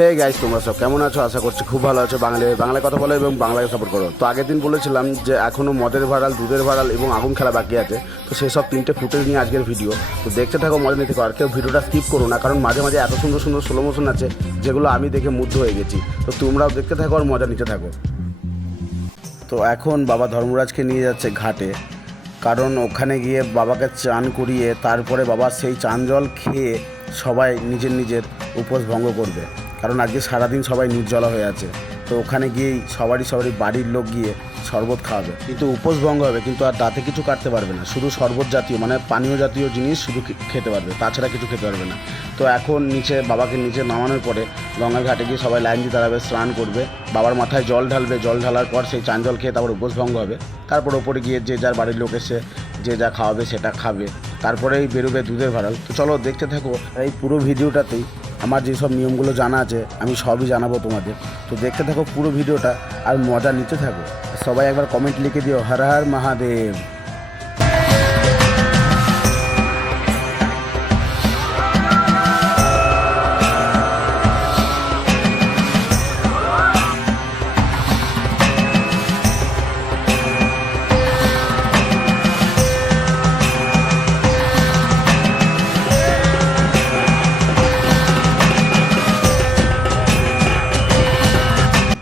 Hey guys, তোমরা সব কেমন আছো? আশা করছি খুব ভালো আছো। বাংলায় কথা বলো এবং বাংলাকে সাপোর্ট করো। তো আগের দিন বলেছিলাম যে এখনও মদের ভাড়াল, দুধের ভাড়াল এবং আগুন খেলা বাকি আছে। তো সেসব তিনটে ফুটেজ নিয়ে আজকের ভিডিও। তো দেখতে থাকো, মজা নিতে থাকো। আর কেউ ভিডিওটা স্কিপ করো না, কারণ মাঝে মাঝে এত সুন্দর সুন্দর স্লো মোশন আছে যেগুলো আমি দেখে মুগ্ধ হয়ে গেছি। তো তোমরাও দেখতে থাকো আর মজা নিতে থাকো। তো এখন বাবা ধর্মরাজকে নিয়ে যাচ্ছে ঘাটে, কারণ ওখানে গিয়ে বাবাকে চান করিয়ে তারপরে বাবা সেই চান জল খেয়ে সবাই নিজের নিজের উপোস ভঙ্গ করবে। কারণ আজকে সারাদিন সবাই নির্জলা হয়ে আছে। তো ওখানে গিয়েই সবারই বাড়ির লোক গিয়ে শরবত খাওয়াবে, কিন্তু উপোস ভঙ্গ হবে, কিন্তু আর দাঁতে কিছু কাটতে পারবে না। শুধু শরবত জাতীয় মানে পানীয় জাতীয় জিনিস শুধু খেতে পারবে, তাছাড়া কিছু খেতে পারবে না। তো এখন বাবাকে নিচে নামানোর পরে গঙ্গার ঘাটে গিয়ে সবাই লাইন দিয়ে দাঁড়াবে, স্নান করবে, বাবার মাথায় জল ঢালবে। জল ঢালার পর সেই চান জল খেয়ে তারপর উপোস ভঙ্গ হবে। তারপর ওপরে গিয়ে যে যার বাড়ির লোক এসে যে যা খাওয়াবে সেটা খাবে, তারপরেই বেরোবে দুধের ভাড়াল। তো চলো দেখতে থাকো। এই পুরো ভিডিওটাতেই আমার যেসব নিয়মগুলো জানা আছে আমি সবই জানাবো তোমাদের। তো দেখতে থাকো পুরো ভিডিওটা আর মজা নিতে থাকো। সবাই একবার কমেন্ট লিখে দিও, হর হর মহাদেব।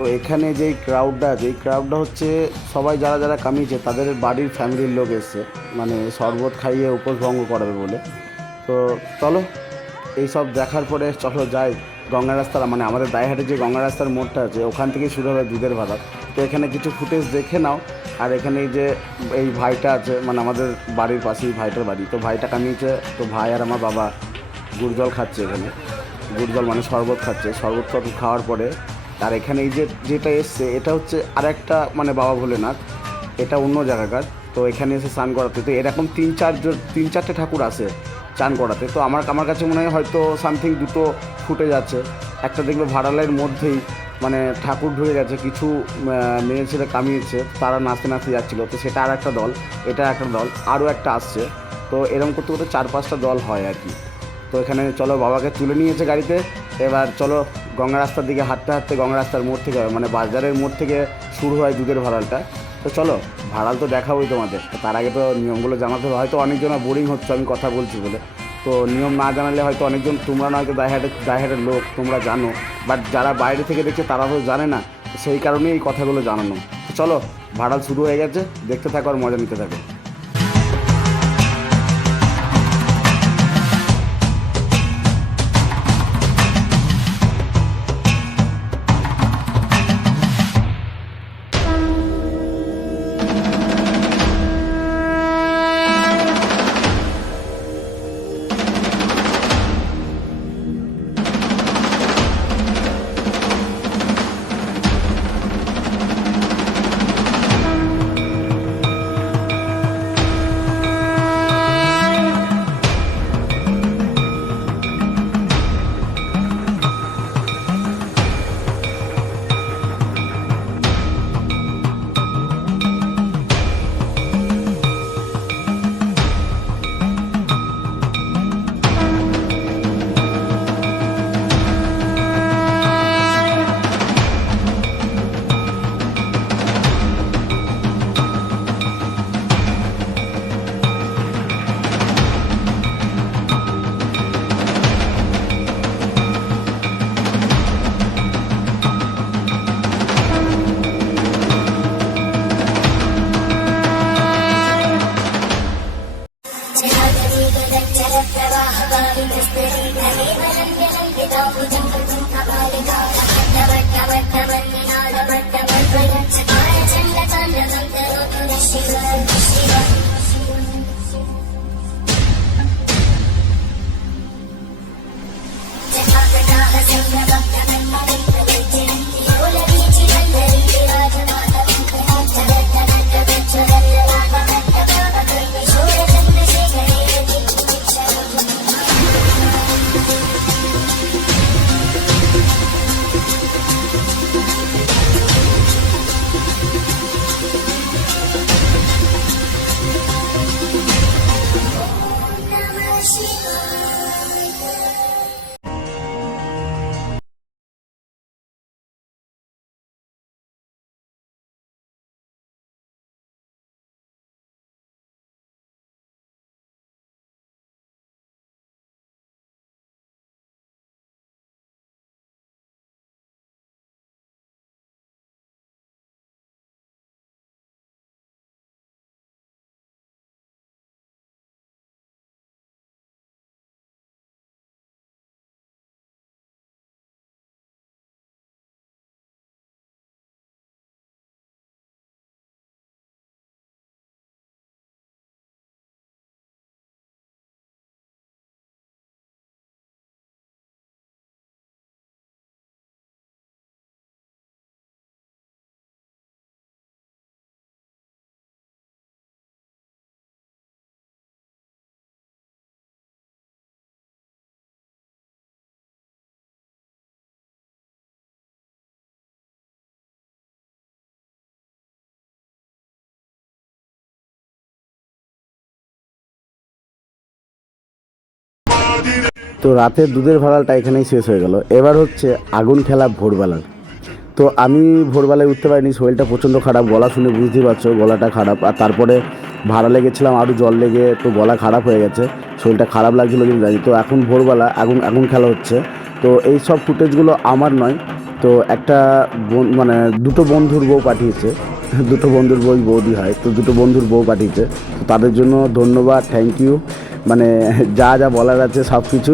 তো এখানে যেই ক্রাউডটা আছে, এই ক্রাউডটা হচ্ছে সবাই যারা যারা কামিয়েছে তাদের বাড়ির ফ্যামিলির লোক এসছে, মানে শরবত খাইয়ে উপোস ভঙ্গ করাবে বলে। তো চলো এইসব দেখার পরে চলো যাই গঙ্গা রাস্তার, মানে আমাদের দাইহাটে যে গঙ্গা রাস্তার মোড়টা আছে ওখান থেকে শুরু হবে দুধের ভাড়াল। তো এখানে কিছু ফুটেজ দেখে নাও। আর এখানে এই ভাইটা আছে, মানে আমাদের বাড়ির পাশেই ভাইটার বাড়ি। তো ভাইটা কামিয়েছে, তো ভাই আর আমার বাবা গুড় জল খাচ্ছে। এখানে গুড় জল মানে শরবত খাচ্ছে। শরবত খাওয়ার পরে আর এখানে যেটা এসছে এটা হচ্ছে আরেকটা মানে বাবা ভোলেনাথ, এটা অন্য জায়গাকার। তো এখানে এসে স্নান করাতে তো এরকম তিন চারটে ঠাকুর আসে চান করাতে। তো আমার কাছে মনে হয় হয়তো সামথিং দুটো ফুটে যাচ্ছে। একটা দেখবে ভাড়ালের মধ্যেই মানে ঠাকুর ঢুকে গেছে, কিছু মেয়ে ছেলে কামিয়েছে, তারা নাচতে নাচতে যাচ্ছিলো। তো সেটা আর একটা দল, এটা একটা দল, আরও একটা আসছে। তো এরকম করতে করতে 4-5টা দল হয় আর কি। তো এখানে চলো বাবাকে তুলে নিয়েছে গাড়িতে। এবার চলো গঙ্গা রাস্তার দিকে হাঁটতে হাঁটতে, গঙ্গা রাস্তার মোড় থেকে মানে বাজারের মোড় থেকে শুরু হয় দুধের ভাড়ালটা। তো চলো ভাড়াল তো দেখাবোই তোমাদের। তার আগে তো নিয়মগুলো জানাতে হবে। হয়তো অনেকজন বোরিং হচ্ছে আমি কথা বলছি বলে, তো নিয়ম না জানালে হয়তো অনেকজন, তোমরা না হয়তো দায়হাটের লোক তোমরা জানো, বাট যারা বাইরে থেকে দেখছে তারা তো জানে না। সেই কারণেই এই কথাগুলো জানানো। তো চলো ভাড়াল শুরু হয়ে গেছে, দেখতে থাকো আর মজা নিতে থাকো। তো রাতের দুধের ভাড়ালটা এখানেই শেষ হয়ে গেল। এবার হচ্ছে আগুন খেলা ভোরবেলার। তো আমি ভোরবেলায় উঠতে পারিনি, শরীরটা প্রচণ্ড খারাপ, গলা শুনে বুঝতেই পারছো গলাটা খারাপ। আর তারপরে ভাড়া লেগেছিলাম, আরও জল লেগে তো গলা খারাপ হয়ে গেছে, শরীরটা খারাপ লাগছিলো কিন্তু জানি। তো এখন ভোরবেলা আগুন খেলা হচ্ছে। তো এই সব ফুটেজগুলো আমার নয়, তো একটা মানে দুটো বন্ধুর বউ পাঠিয়েছে, দুটো বন্ধুর বৌদি হয়, তো দুটো বন্ধুর বউ পাঠিয়েছে। তো তাদের জন্য ধন্যবাদ, থ্যাংক ইউ। মানে যা যা বলার আছে সব কিছু,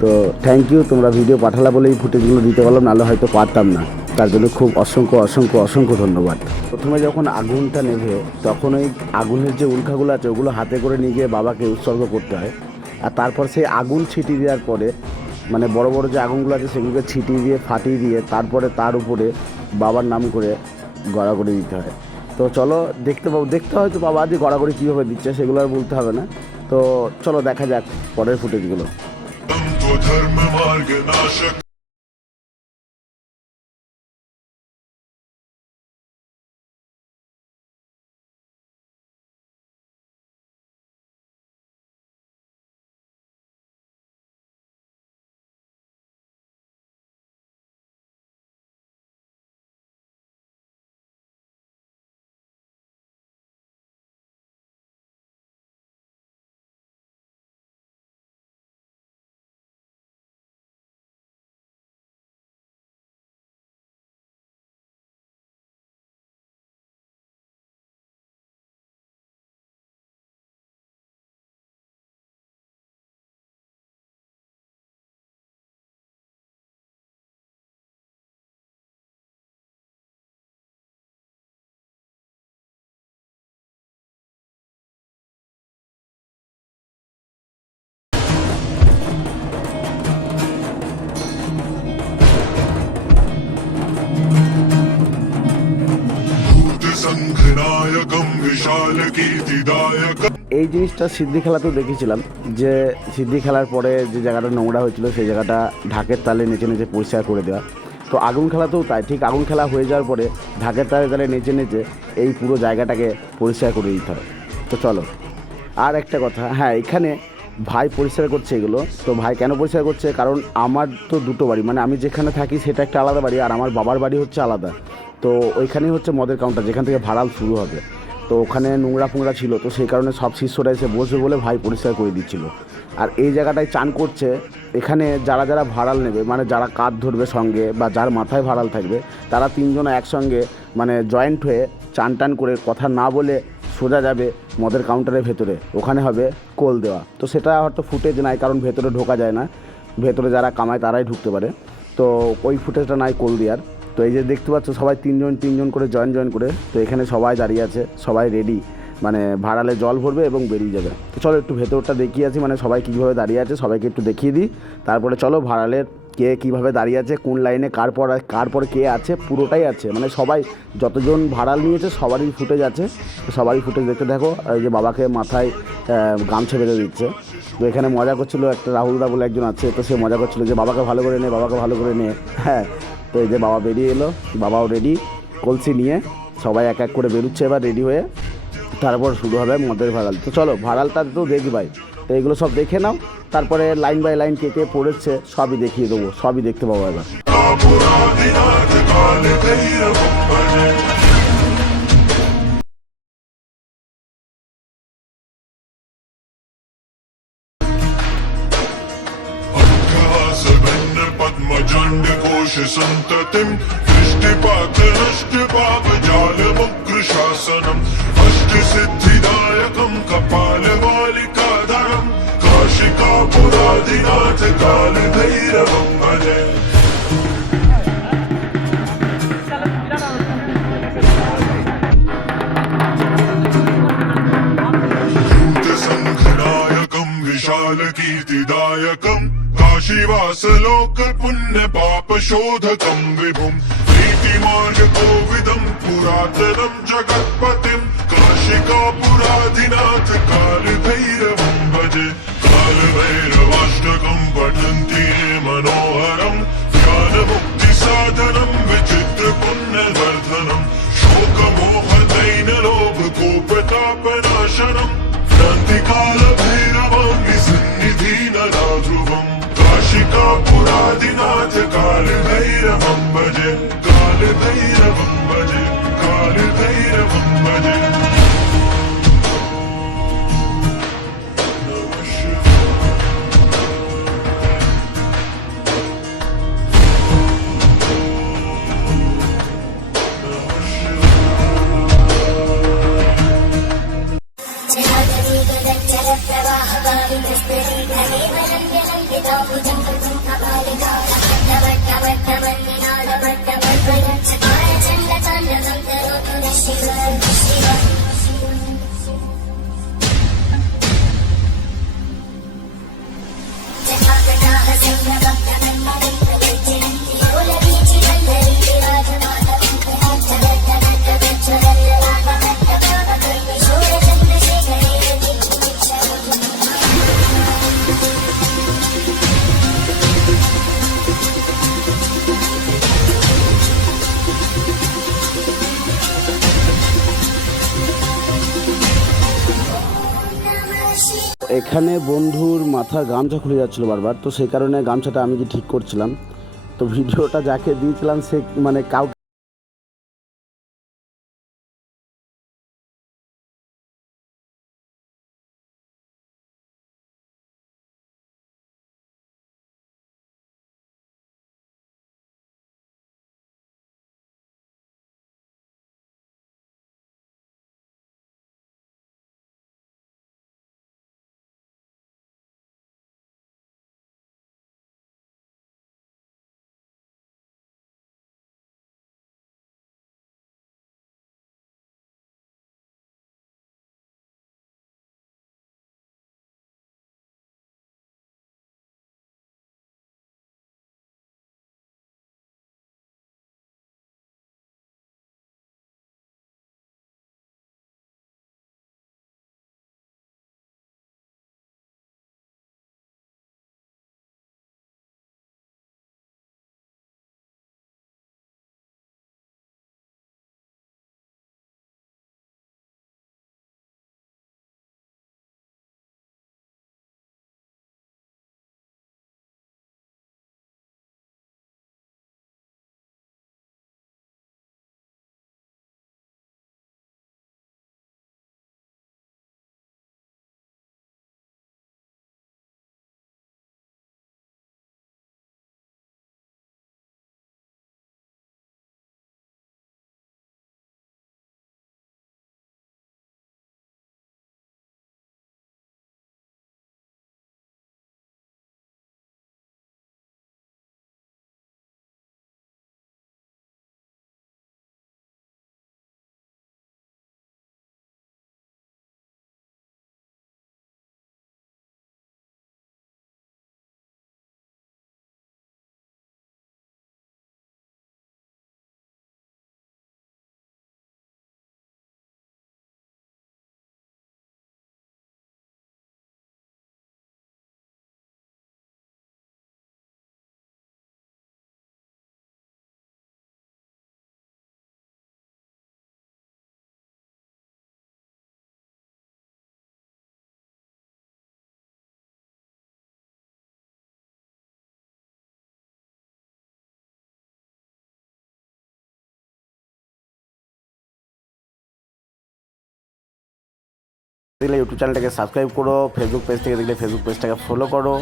তো থ্যাংক ইউ। তোমরা ভিডিও পাঠালা বলেই ফুটেজগুলো দিতে পারলাম, নাহলে হয়তো পারতাম না। তার জন্য খুব অসংখ্য ধন্যবাদ। প্রথমে যখন আগুনটা নেভে তখন ওই আগুনের যে উল্কাগুলো আছে ওগুলো হাতে করে নিয়ে গিয়ে বাবাকে উৎসর্গ করতে হয়। আর তারপর সেই আগুন ছিটিয়ে দেওয়ার পরে, মানে বড় বড় যে আগুনগুলো আছে সেগুলোকে ছিটিয়ে দিয়ে ফাটিয়ে দিয়ে তারপরে তার উপরে বাবার নাম করে গড়াগড়ি দিতে হয়। তো চলো দেখতে হয়তো বাবা যে গড়াগড়ি কীভাবে দিচ্ছে সেগুলো আর বলতে হবে না। তো চলো দেখা যাক পরের ফুটেজগুলো। এই জিনিসটা সিদ্ধি খেলাতেও দেখেছিলাম, যে সিদ্ধি খেলার পরে যে জায়গাটা নোংরা হয়েছিল সেই জায়গাটা ঢাকের তালে নেচে নেচে পরিষ্কার করে দেওয়া। তো আগুন খেলাতেও তাই, ঠিক আগুন খেলা হয়ে যাওয়ার পরে ঢাকের তালে নেচে নেচে এই পুরো জায়গাটাকে পরিষ্কার করে দিতে হয়। তো চলো, আর একটা কথা, হ্যাঁ এখানে ভাই পরিষ্কার করছে এগুলো। তো ভাই কেন পরিষ্কার করছে, কারণ আমার তো দুটো বাড়ি, মানে আমি যেখানে থাকি সেটা একটা আলাদা বাড়ি, আর আমার বাবার বাড়ি হচ্ছে আলাদা। তো ওইখানেই হচ্ছে মদের কাউন্টার, যেখান থেকে ভাড়াল শুরু হবে। তো ওখানে নোংরা ছিল, তো সেই কারণে সব শিষ্যরা এসে বসবে বলে ভাই পরিষ্কার করে দিচ্ছিল। আর এই জায়গাটায় চান করছে, এখানে যারা যারা ভাড়াল নেবে, মানে যারা কাঁধ ধরবে সঙ্গে বা যার মাথায় ভাড়াল থাকবে, তারা তিনজনে একসঙ্গে মানে জয়েন্ট হয়ে চান করে কথা না বলে সোজা যাবে মদের কাউন্টারের ভেতরে, ওখানে হবে কোল দেওয়া। তো সেটা হয়তো ফুটেজ নাই, কারণ ভেতরে ঢোকা যায় না, ভেতরে যারা কামায় তারাই ঢুকতে পারে। তো ওই ফুটেজটা নাই কোল দেওয়ার। তো এই যে দেখতে পাচ্ছ সবাই তিনজন করে জয়েন করে, তো এখানে সবাই দাঁড়িয়ে আছে, সবাই রেডি, মানে ভাড়ালে জল ভরবে এবং বেরিয়ে যাবে। তো চলো একটু ভেতরটা দেখিয়ে আছি, মানে সবাই কীভাবে দাঁড়িয়ে আছে সবাইকে একটু দেখিয়ে দিই। তারপরে চলো ভাড়ালের কে কীভাবে দাঁড়িয়ে আছে, কোন লাইনে কার পর কে আছে, পুরোটাই আছে, মানে সবাই যতজন ভাড়াল নিয়েছে সবারই ফুটেজ আছে। তো সবারই ফুটেজ দেখতে দেখো। এই যে বাবাকে মাথায় গামছা বেঁধে দিচ্ছে। তো এখানে মজা করছিলো একটা রাহুলদা বলে একজন আছে, তো সে মজা করছিলো যে বাবাকে ভালো করে নে। হ্যাঁ, তো এই যে বাবা বেরিয়ে এলো, বাবাও রেডি, কলসি নিয়ে সবাই এক এক করে বেরোচ্ছে এবার রেডি হয়ে। তারপর শুরু হবে মদের ভাড়াল। তো চলো ভাড়ালটা তো দেখবাই, তো এগুলো সব দেখে নাও, তারপরে লাইন বাই লাইন কে কে পড়েছে সবই দেখিয়ে দেবো, সবই দেখতে পাবো এবার। सन्ततिं दृष्टिपाकनष्टिपापजालमुग्रशासनम् अष्टसिद्धिदायकं कपालबालिकाधरं काशिकापुरादिनाथ कालभैरवं भजे। भूतसङ्घनायकं विशालकीर्तिदायकम् काशीवासलोक पुण्य पाप शोधकं विभुं नीतिमार्ग कोविदं पुरातनं जगत्पतिं काशिकापुराधिनाथ कालभैरवं भजे। कालभैरवाष्टकं पठन्ति ये मनोहरं ज्ञानमुक्तिसाधनं विचित्रपुण्यवर्धनं शोकमोहदैन्यलोभकोपतापनाशनं नन्दिकालभैरवं विसन्निधिनराध्रुवम्। आदिनाथ काल भैरवं भजे काल भैरवं भजे काल भैरवं भजे এখানে বন্ধুর মাথার গামছা খুলে যাচ্ছিলো বারবার, তো সেই কারণে গামছাটা আমি কি ঠিক করছিলাম। তো ভিডিওটা যাকে দিয়েছিলাম সে মানে কাউকে দেখলে ইউটিউব চ্যানেলটাকে সাবস্ক্রাইব করো, ফেসবুক পেজ থেকে দেখলে ফেসবুক পেজটাকে ফলো করো।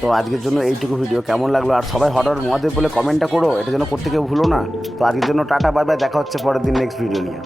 তো আজকের জন্য এইটুকু ভিডিও কেমন লাগলো, আর সবাই হরর মহাদেব বলে কমেন্টটা করো, এটা যেন করতে কেউ ভুলো না। তো আজকের জন্য টাটা, বাই বাই, দেখা হচ্ছে পরের দিন নেক্সট ভিডিও নিয়ে।